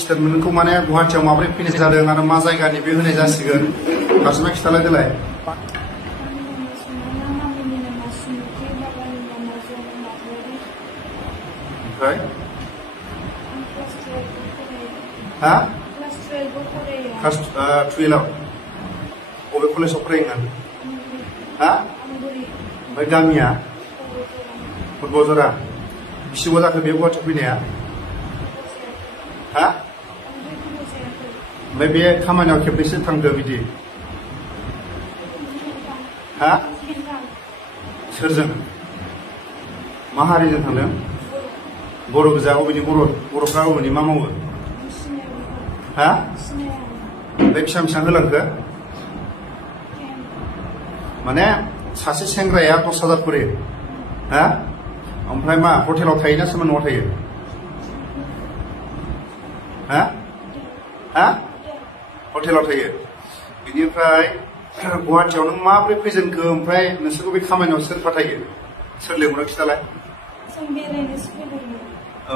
स्टेटमेन्टखौ माने गुवाहाटियाव माबोरै फैनाय जादों आरो मा जायगानि बे होनाय जासिगोन फारसेनिफ्राय खिथालाय देलाय ओमफ्राय हा क्लास 12 बबे कलेजाव फरायोमोन हा ओमफ्राय गामिया फुटबलजरा बेसेबां जाखो बे गुवाहाटियाव फैनाया हा ओमफ्राय बे खामानियाव खेबनैसो थांदो बिदि हा सोरजों मा हारिजों थांदों बर' गोजा अबेनि बर'फ्रा अबेनि मा मावो हा ओमफ्राय बेसेबां बेसेबां होलांखो माने सासे सेंग्राया 10,000 खरि हा ओमफ्राय मा हटेलाव थायोना सोरबा न'आव थायो हा हा हटेलाव थायो बिनिफ्राय गुवाहाटियाव नों माबोरै फैजेनखो ओमफ्राय नोंसोरखौ बे खामानियाव सोर फाथायो सोर लेंहरो खिथालाय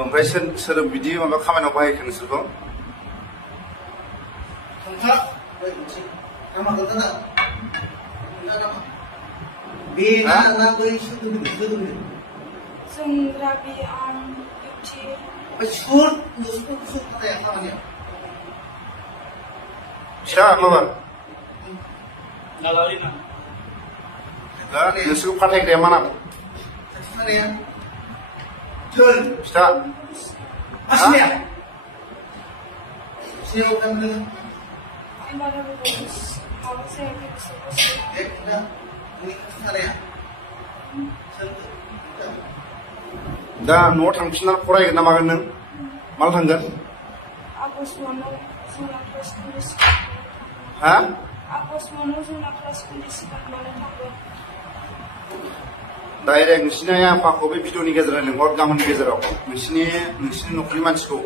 ओमफ्राय सोर बिदि माबा खामानियाव बाहायखो नोंसोरखौ फिसा माबा नोंसोरखौ फाथायग्राया मा नाम फिथा दा न'आव थांफिनना फरायगोन ना मागोन नों माला थांगोन हा डाइरेक्ट नोंसिनि आइ आफाखौ बे भिडिअनि गेजेरजों लिंहर गाबोननि गेजेराव नोंसिनि न'खरनि मानसिखौ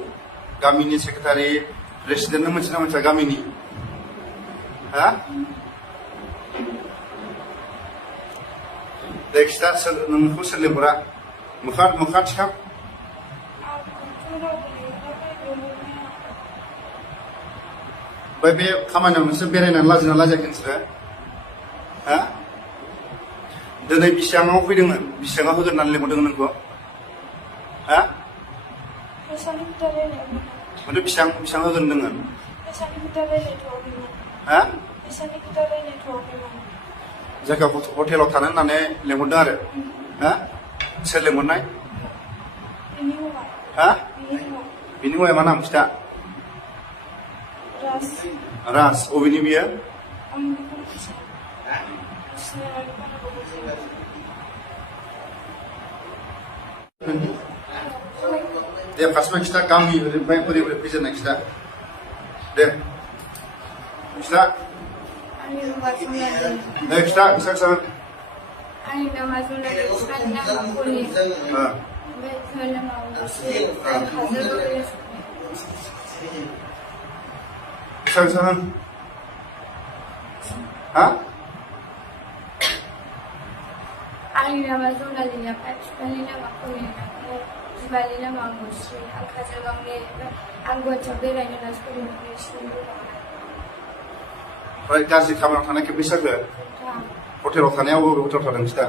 गामिनि सेक्रेटारि प्रेसिडेन्टनो मोनथिना मोनथिया गामिनि हा दे खिथा नोंखौ सोर लिंहरा मोखां थिखां ओमफ्राय बे खामानियाव नोंसोर बेरायनानै लाजिना लाजियाखै नोंसोरो हा दिनै बेसेबाङाव फैदोंमोन बेसेबाङाव होगोन होननानै लिंहरदोंमोन नोंखौ हा माथो बेसेबां होगोन होनदोंमोन हा जायगा हटेलाव थानो होननानै लिंहरदों आरो हा सोर लिंहरनाय हा बिनि हौवाया मा नाम खिथा राज अबेनि बियो दे फार्स्टनिफ्राय खिथा गामि ओरैनिफ्राय बोरै फैजेननाय खिथा दे खिथा दे खिथा आंनि नामा जुनालि बिफानि नामा कलि ओमफ्य धोरोमा हा आंनि नामा जुनालि बिफानि नामा कलि बिमानि नामा मुस्रि आं काजलगावनि आं गुवाहाटियाव बेरायनो होनना ओमफ्राय गाज्रि खामानियाव थानाय खेबनै जाखो हटेलाव थानायाव बबे हटेलाव थादों खिथा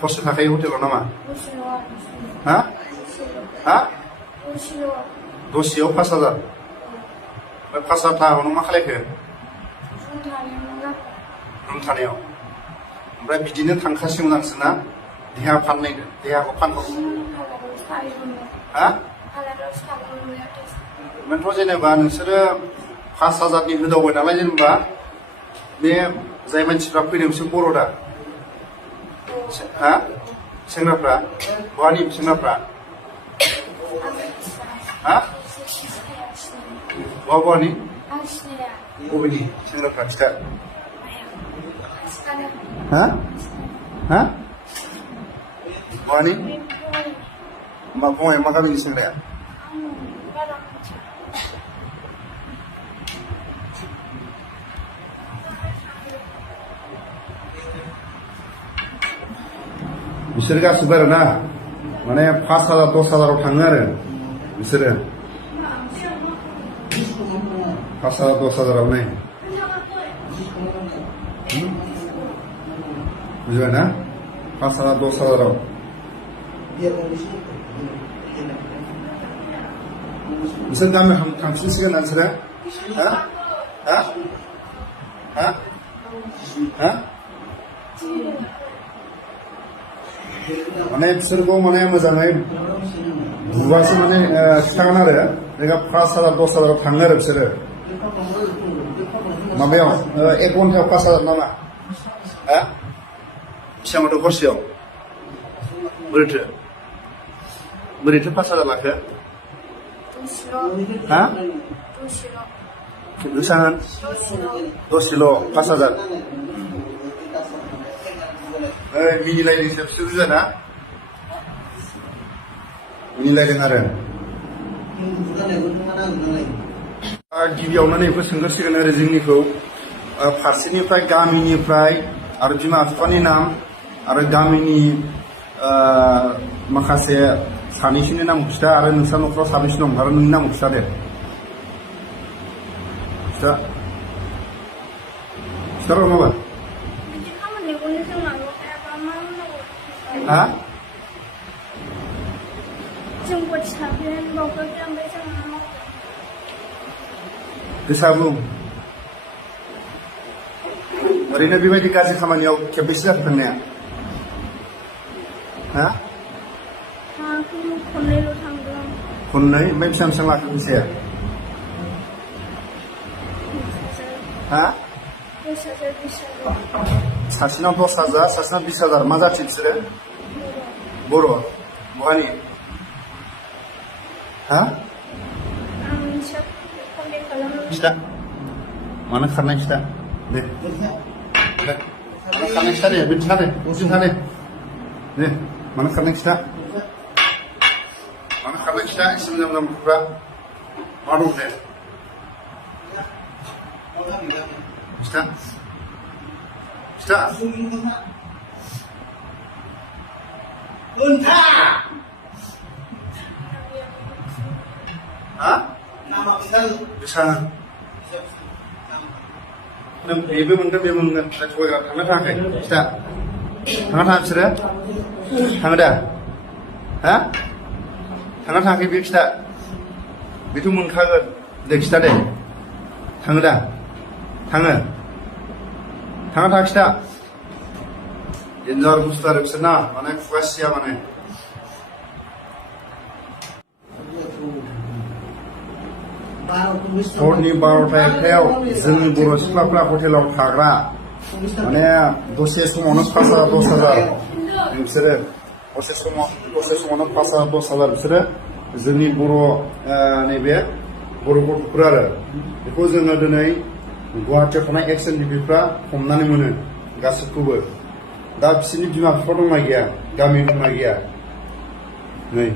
हरसे थाखायो हटेलाव नामा हा हा दसेयाव 5,000 ओमफ्राय 5,000 थाखाखौ नों मा खालायखो रुम थानायाव ओमफ्राय बिदिनो थांखासिगोन आंसोना देहाखौ फानहर हा ओमफ्रायथ' जेनेबा नोंसोरो 5,000नि होदावबाय नालाय जेनेबा बे जाय मानसिफ्रा फैदों बिसोर बर' दा हा सेंग्राफ्रा बहानि सेंग्राफ्रा हा बहानि बबेनि सेंग्राफ्रा खिथा हा हा बहानि मा बङाइ मा गामिनि सेंग्राया बिसोर गासिबो आरो ना माने 5,000 10,000 थाङो आरो बिसोरो 5,000 10,000 नै बुजिबाय ना 5,000 10,000 बिसोर गामियाव थांफिनसिगोन ना बिसोरो हा हा हा हा माने बिसोरखौ माने मोजाङै बुबासो माने खिथागोन आरो जायगा 5,000 10,000 थाङो आरो बिसोरो माबायाव 1 घन्टायाव 5,000 नामा हा बेसेबांथ' हरसेयाव बोरैथो 5,000 लाखो हा बेसेबां दसेल' 5,000 मिनिलायदोंसो बिसोर बुजिबायना मिनिलायदों आरो गिबियावनो नैखौ सोंग्रोसिगोन आरो जोंनिखौ फारसेनिफ्राय गामिनिफ्राय आरो बिमा बिफानि नाम आरो गामिनि माखासे सानैसोनि नामखौ खिथा आरो नोंस्रा न'खराव साबेसे दं आरो नोंनि नामखौ खिथा दे खिथार' माबा हा गोसा बुं ओरैनो बेबायदि गाज्रि खामानियाव खेबबेसे जाखो थांनाया हा खननै ओमफ्राय बेसेबां लाखो फैसाया हा सासेनाव 10,000 सासेनाव 20,000 मा जाथि बिसोरो बर' बहानि हा खिथा मानो खारनाय खिथा दे मानो खारनाय खिथा दे बे खिथा दे दे मानो खारनाय खिथा मानो खारनाय खिथा एसे मोजां मोजां खुगा मा दं दे खिथा हा बेसां बेबो मोनगोन बेबो मोनगोन थगायग्रा थांनो थाङाखै खिथा थाङा थाङा बिसोरो थाङो दा हा थाङा थाङाखै बे खिथा बेथ' मोनखागोन दे खिथा दे थाङो दा थाङा थाङा खिथा डेन्जार बुस्थु आरो बिसोरना माने खुगा सिया माने हरनि 12टा 1टायाव जोंनि बर' सिख्लाफ्रा हटेलाव थाग्रा माने दसे समावनो 5,000 10,000 बिसोरो दसे समावनो 5,000 10,000 बिसोरो जोंनि बर' नैबे बर' गथ'फोर आरो बेखौ जोङो दिनै गुवाहाटियाव थानाय एक्स एनडिपिफ्रा हमनानै मोनो गासिबखौबो दा बिसोरनि बिमा बिफा दंना गैया गामियाव दंना गैया नै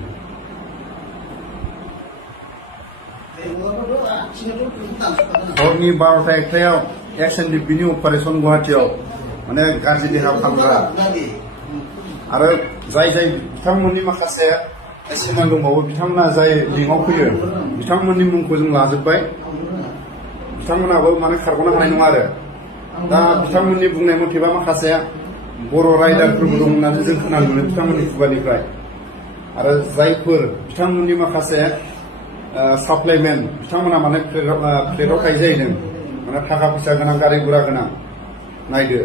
हरनि 12टा 1टायाव एक्स एनडिपिनि अपारेशन गुवाहाटियाव माने गाज्रि देहा फाहामग्रा आरो जाय बिथांमोननि माखासे सिमान दंबावो बिथांमोना जाय लिंकआव फैयो बिथांमोननि मुंखौ जों लाजोब्बाय बिथांमोनाबो माने खारग'नो हानाय नङा आरो दा बिथांमोननि बुंनाय मथेबा माखासे बर' राइडारफोरबो दं होननानै जों खोनानो मोनो बिथांमोननि खुगानिफ्राय आरो जायफोर बिथांमोननि माखासे साप्लाइमेन बिथांमोना माने फ्लेटआव थायो जाहैदों माने थाखा फैसा गोनां गारि गुरा गोनां नायदो